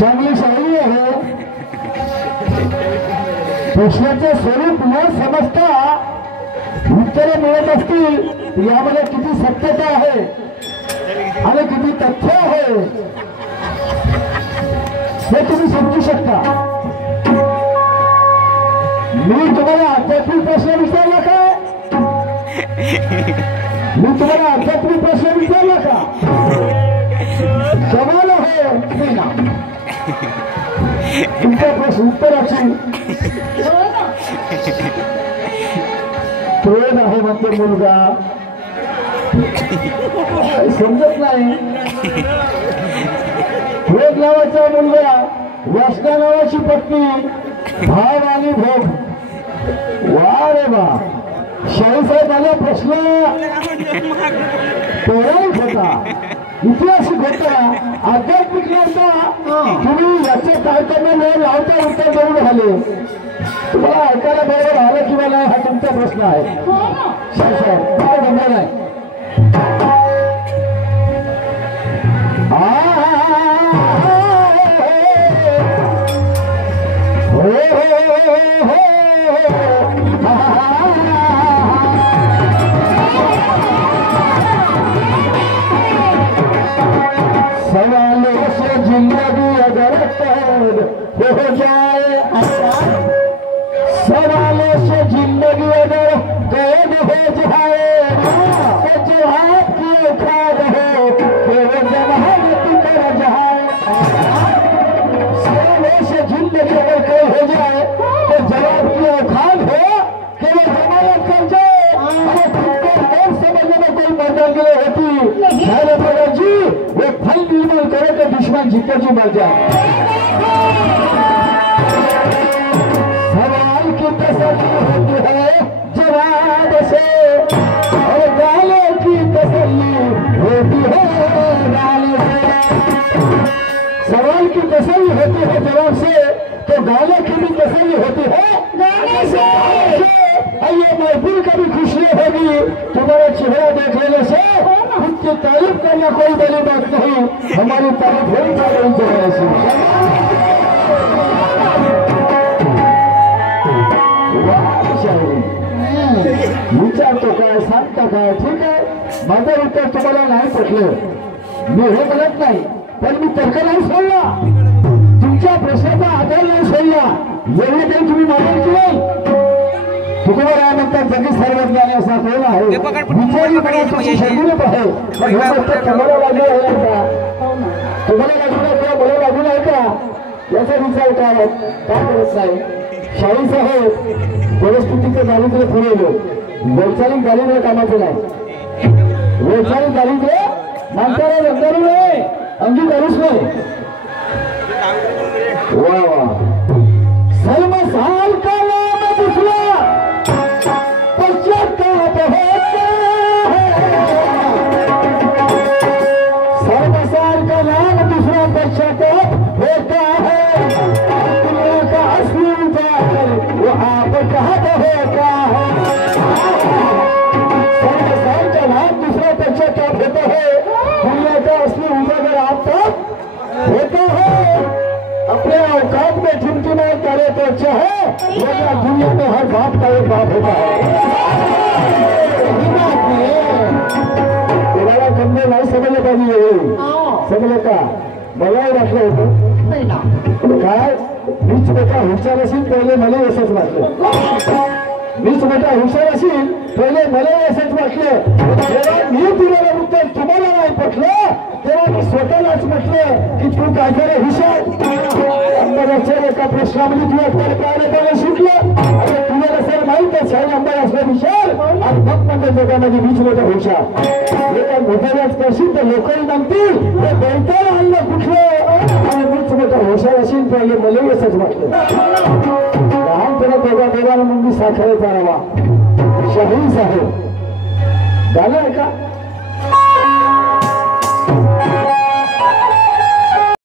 चांगली शाही आहे. प्रश्नाचे स्वरूप न समजता उत्तरे मिळत असतील यामध्ये किती सत्यता आहे आणि किती तथ्य आहे हे तुम्ही समजू शकता. मी तुम्हाला आध्यात्मिक प्रश्न विचारला का? मी तुम्हाला आध्यात्मिक प्रश्न विचारला का? कमाल आहे ना तुमच्या प्रश्न उत्तराची प्रेम आहे म्हणते मुलगा. समजत नाही. प्रेम नावाचा मुलगा, वासना नावाची पत्नी, भाव आणि भोग. वा रे वा. शाहीसाहेब मला प्रश्न पौराणिक होता, ऐतिहासिक होता, आध्यात्मिक नव्हता. तुम्ही याचे तारतम्य लावता उत्तर देऊन राहिले. तुम्हाला ऐकायला बरोबर आलं किंवा नाही हा तुमचा प्रश्न आहे. शाहीसाहेब काय जमलं नाही. सवालों से जिंदगी अगर कैद हो जाए, सवालों से जिंदगी अगर कैद हो जाए, तो जवाब की खाद हो तो जवाब कर जाए. सवालों से जिंदगी अगर कैद हो जाए तो जवाब की खाद हो कि वो जमानत कर जाए. और समझने में कोई मर्दानगी होती है मगर जी वो फल निर्मल करे तो दुश्मन जीते जी मर जाए. सवाल की तसल्ली होती है जवाब से और गालों की तसल्ली होती है गाल से. सवाल की तसल्ली होती है जवाब से तो गालों की भी तसल्ली होती है गाने से. ये महफिल कभी खुशी होगी तुम्हारा चेहरा देख लेने से. उसकी तारीफ करना कोई बड़ी बात नहीं, हमारी तारीफ होनी चाहिए. विचारतो काय, सांगता काय, ठीक आहे. माझं उत्तर तुम्हाला नाही पटलं, मी हे म्हणत नाही, पण मी तर्क नाही सोडला, तुमच्या प्रश्नाचा आधार नाही सोडला. एवढे काही तुम्ही मागेल की नाही. तुम्हाला काय म्हणतात जगी सर्वज्ञानी असा कोण आहे. विचारी तुमची शगुनच आहे. तुम्हाला लागू आहे का? तुम्हाला लागू आहे का? मला लागू आहे का? याचा विचार काय करत नाही. शाही साहेब परिस्थितीचं दारिद्र्य पुरवलं. वैचारिक दारिद्र्य कामाचं नाही. वैचारिक दारिद्र्य माणसाला अंगारू नये, अंगीकारूच नाही. वा वा. सर्व साल का नाम दुसरा पश्चाताप होता है. सर्व साल का नाम दूसरा पश्चाताप होता है. दुनिया का असली उजागर वो आप कहत होता है. सर्व साल का नाम दूसरा पश्चाताप होता है. दुनिया का असली उजागर आप तक होता है. अपने औकात में झुमकी में करे तो अच्छा है, वरना दुनिया में हर बाप का एक बाप होता है. तुम्हाला गंभीर नाही समजलं पाहिजे. समजलं का? मलाही वाटलं होतं काय मीच मोठा हुशार असेल पहिले मला असंच वाटलं. मीच मोठा हुशार असेल पहिले मला असंच वाटलं. जेव्हा मी दिलेलं उत्तर तुम्हाला नाही पटलं तेव्हा मी स्वतःलाच म्हटलं की तू काय करे हुशार. अंबादाच्या एका प्रश्नामध्ये तुला तर्क आलं त्याला सुटलं. आता तुम्हाला सर माहीतच आहे अंबाद असला विशाल आणि मग म्हणजे जगामध्ये मीच मोठा हुशार. एका मोठ्यालाच करशील तर लोकही नमतील ते बैठक आणलं कुठलं आणि मीच मोठा हुशार असेल पहिले मलाही असंच वाटलं. लहानपणा दोघा दोघांना मग मी साखरेचा रवा. शाही साहेब झालं का?